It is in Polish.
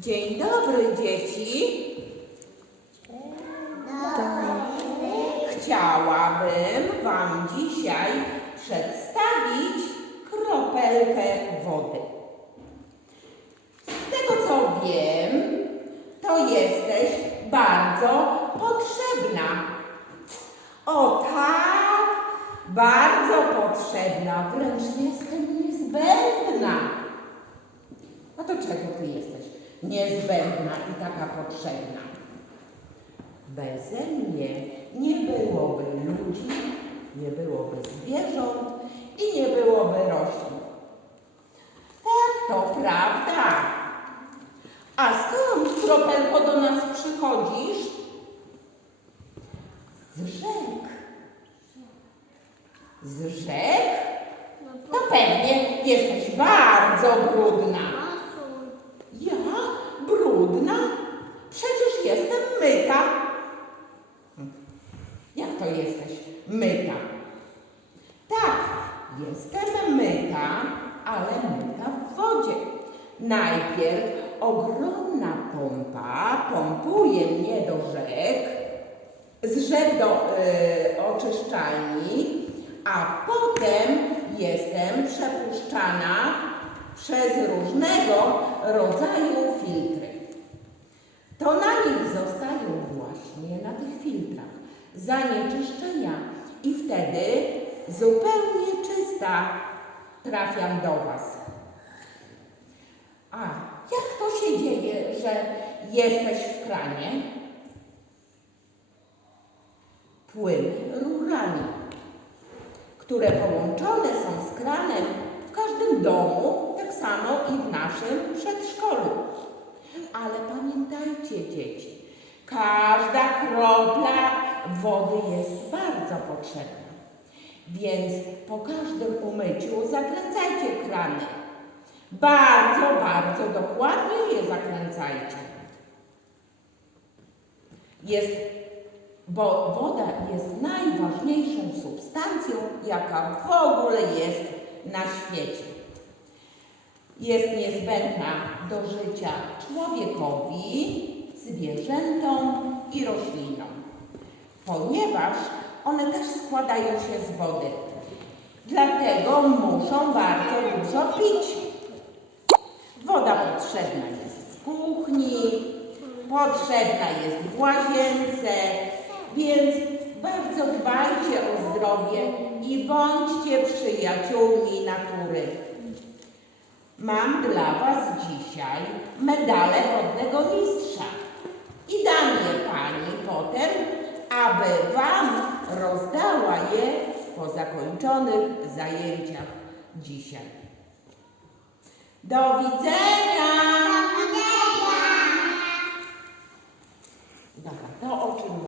Dzień dobry, dzieci. Chciałabym Wam dzisiaj przedstawić kropelkę wody. Z tego co wiem, to jesteś bardzo potrzebna. O tak, bardzo potrzebna, wręcz jestem niezbędna. A to czego ty jesteś niezbędna i taka potrzebna? Beze mnie nie byłoby ludzi, nie byłoby zwierząt i nie byłoby roślin. Tak, to prawda. A skąd, kropelko, do nas przychodzisz? Z rzek. Z rzek? To pewnie jesteś bardzo brudna. Myta. Jak to jesteś myta? Tak, jestem myta, ale myta w wodzie. Najpierw ogromna pompa pompuje mnie do rzek, z rzek do y, oczyszczalni, a potem jestem przepuszczana przez różnego rodzaju filtry. To na nich zostają właśnie na tych filtrach zanieczyszczenia i wtedy zupełnie czysta trafiam do Was. A jak to się dzieje, że jesteś w kranie? Płyny rurami, które połączone są z kranem w każdym domu, tak samo i w naszym przedszkolu. Ale pamiętajcie, dzieci, każda kropla wody jest bardzo potrzebna. Więc po każdym umyciu zakręcajcie krany. Bardzo, bardzo dokładnie je zakręcajcie. Jest, bo woda jest najważniejszą substancją, jaka w ogóle jest na świecie. Jest niezbędna do życia człowiekowi, zwierzętom i roślinom, ponieważ one też składają się z wody. Dlatego muszą bardzo dużo pić. Woda potrzebna jest w kuchni, potrzebna jest w łazience, więc bardzo dbajcie o zdrowie i bądźcie przyjaciółmi natury. Mam dla Was dzisiaj medale wodnego mistrza Pani potem, aby Wam rozdała je po zakończonych zajęciach dzisiaj. Do widzenia!